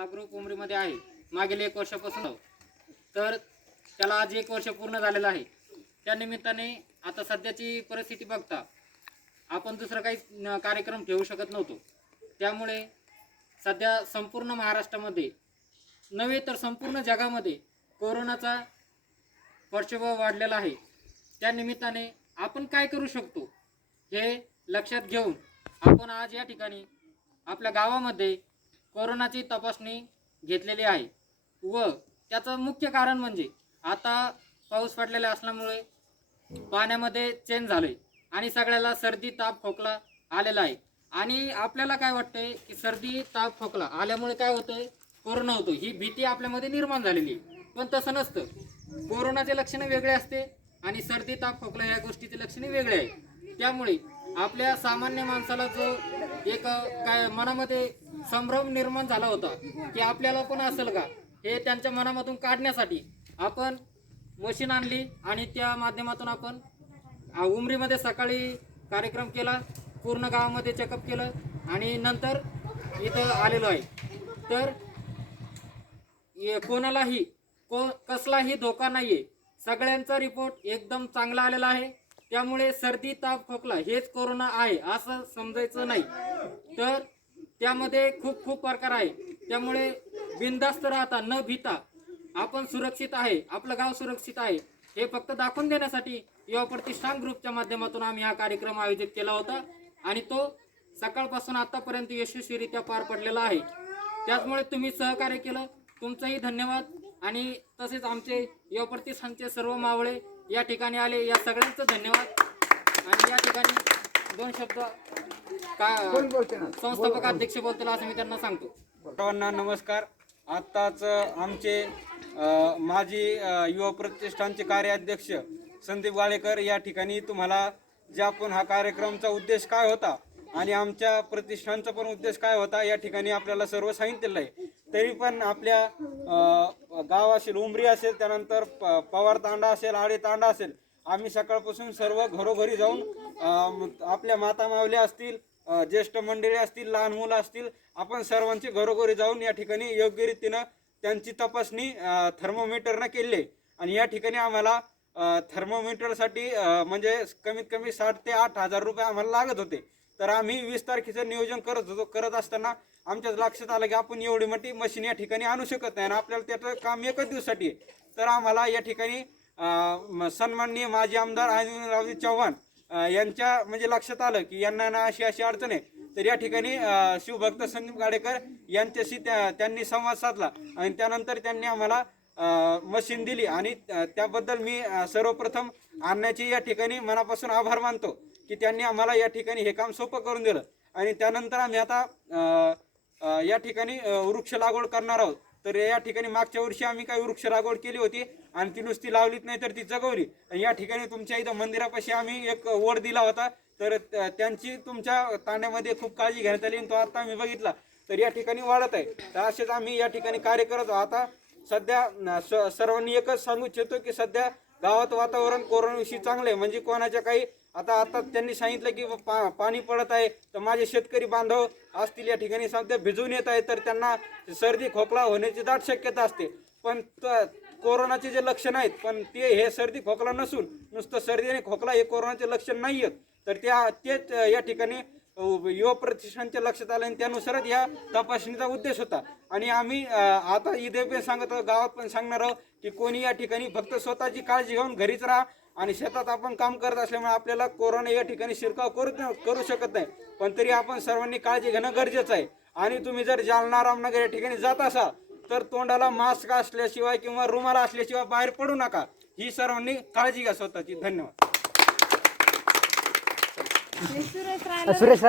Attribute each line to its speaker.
Speaker 1: हा ग्रुप उमरीमध्ये आहे. मागील एक वर्षापासून. तर त्याला आज एक वर्ष पूर्ण झालेलं आहे. त्या निमित्ताने आता सध्याची परिस्थिती बघता आपण दुसरा काही कार्यक्रम ठेवू शकत नव्हतो. त्यामुळे सध्या संपूर्ण महाराष्ट्रामध्ये नव्हे तर संपूर्ण जगामध्ये कोरोनाचा पार्श्वभाव वाढलेला आहे. त्या निमित्ताने आपण काय करू शकतो हे लक्षात घेऊन आपण आज या ठिकाणी आपल्या गावामध्ये कोरोनाची तपासणी घेतलेली आहे. व त्याचं मुख्य कारण म्हणजे आता पाऊस पडलेला असल्यामुळे पाण्यामध्ये चेंज झालंय आणि सगळ्याला सर्दी ताप खोकला आलेला आहे. आणि आपल्याला काय वाटतंय की सर्दी ताप खोकला आल्यामुळे काय होतंय? कोरोना होतो ही भीती आपल्यामध्ये निर्माण झालेली आहे. पण तसं नसतं. कोरोनाचे लक्षणं वेगळे असते आणि सर्दी ताप खोकला या गोष्टीचे लक्षणे वेगळे आहे त्यामुळे आपल्या सामान्य माणसाला जो एक काय मनामध्ये संभ्रम निर्माण झाला होता की आपल्याला पण असेल का? हे त्यांच्या मनामधून काढण्यासाठी आपण मशीन आणली आणि त्या माध्यमातून आपण उमरीमध्ये सकाळी कार्यक्रम केला पूर्ण गावामध्ये चेकअप केलं आणि नंतर इथं आलेलो आहे. तर कोणालाही को कसलाही धोका नाही आहे सगळ्यांचा रिपोर्ट एकदम चांगला आलेला आहे. त्यामुळे सर्दी ताप खोकला हेच कोरोना आहे असं समजायचं नाही. तर त्यामध्ये खूप खूप प्रकार आहे. त्यामुळे बिनधास्त राहता न भीता. आपण सुरक्षित आहे. आपलं गाव सुरक्षित आहे. हे फक्त दाखवून देण्यासाठी युवा प्रतिष्ठान ग्रुपच्या माध्यमातून आम्ही हा कार्यक्रम आयोजित केला होता. आणि तो सकाळपासून आतापर्यंत यशस्वीरित्या पार पडलेला आहे. त्याचमुळे तुम्ही सहकार्य केलं. तुमचंही धन्यवाद. आणि तसेच आमचे युवा प्रतिष्ठानचे सर्व मावळे या ठिकाणी आले. या सगळ्यांचं धन्यवाद. आणि या ठिकाणी दोन शब्द का संस्थापक अध्यक्ष बोलतील असं मी त्यांना सांगतो.
Speaker 2: सर्वांना नमस्कार. आत्ताच आमचे माजी युवा प्रतिष्ठानचे कार्याध्यक्ष संदीप गाळेकर या ठिकाणी तुम्हाला जे आपण हा कार्यक्रमचा उद्देश काय होता आणि आमच्या प्रतिष्ठानचा पण उद्देश काय होता या ठिकाणी आपल्याला सर्व सांगितलेलं आहे. तरी पण आपल्या गाव असेल उमरी असेल त्यानंतर प- पवार तांडा असेल आडे तांडा असेल आम्ही सकाळपासून सर्व घरोघरी जाऊन आपल्या माता मावल्या असतील ज्येष्ठ मंडळी असतील लहान मुलं असतील आपण सर्वांची घरोघरी जाऊन या ठिकाणी योग्य रीतीनं त्यांची तपासणी थर्मोमीटरनं केली आहे. आणि या ठिकाणी आम्हाला थर्मोमीटरसाठी म्हणजे कमीत कमी साठ ते आठ हजार रुपये आम्हाला लागत होते तर आम्ही वीस तारखेचं नियोजन करत होतो. करत असताना आमच्याच लक्षात आलं की आपण एवढी मोठी मशीन या ठिकाणी आणू शकत नाही. आणि आपल्याला त्याचं काम एकच दिवसासाठी तर आम्हाला या ठिकाणी म- सन्माननीय माजी आमदार रावजी चव्हाण यांच्या म्हणजे लक्षात आलं की यांना ना अशी अशी अडचण आहे. तर या ठिकाणी शिवभक्त संदीप गाडेकर यांच्याशी त्या त्यांनी संवाद साधला. आणि त्यानंतर त्यांनी आम्हाला मशीन दिली. आणि त्याबद्दल मी सर्वप्रथम आणण्याची या ठिकाणी मनापासून आभार मानतो. की त्यांनी आम्हाला या ठिकाणी हे काम सोपं करून दिलं. आणि त्यानंतर आम्ही आता या ठिकाणी वृक्ष लागवड करणार आहोत. तर या ठिकाणी मागच्या वर्षी आम्ही काही वृक्ष लागवड केली होती. आणि ती नुसती लावलीच नाही तर ती जगवली. आणि या ठिकाणी तुमच्या इथं मंदिरापाशी आम्ही एक वड दिला होता. तर त्या- त्यांची तुमच्या तांड्यामध्ये खूप काळजी घेण्यात आली आणि तो आता आम्ही बघितला. तर या ठिकाणी वाढत आहे. तर असेच आम्ही या ठिकाणी कार्य करत आहोत. आता सध्या स- सर्वांनी एकच सांगू इच्छितो की सध्या गावात वातावरण कोरोनाविषयी चांगलं आहे म्हणजे कोणाच्या काही आता आता त्यांनी सांगितलं की पा पाणी पडत आहे. तर माझे शेतकरी बांधव असतील या ठिकाणी सांगते भिजून येत आहे तर त्यांना सर्दी खोकला होण्याची दाट शक्यता असते. पण कोरोनाचे जे लक्षण आहेत पण ते हे सर्दी खोकला नसून नुसतं सर्दी आणि खोकला हे कोरोनाचे लक्षण नाही आहेत तर त्या तेच या ठिकाणी युवा प्रतिष्ठानच्या लक्षात आलं आणि त्यानुसारच या तपासणीचा उद्देश होता. आणि आम्ही आता इथे पण सांगत आहोत, गावात पण सांगणार आहोत की कोणी या ठिकाणी फक्त स्वतःची काळजी घेऊन घरीच राहा आणि शेतात आपण काम करत असल्यामुळे आपल्याला कोरोना या ठिकाणी शिरकाव करू करू शकत नाही. पण तरी आपण सर्वांनी काळजी घेणं गरजेचं आहे. आणि तुम्ही जर जालना रामनगर या ठिकाणी जात असाल तर तोंडाला मास्क असल्याशिवाय किंवा रुमाला असल्याशिवाय बाहेर पडू नका. ही सर्वांनी काळजी घ्या स्वतःची. धन्यवाद.
Speaker 3: सुरेश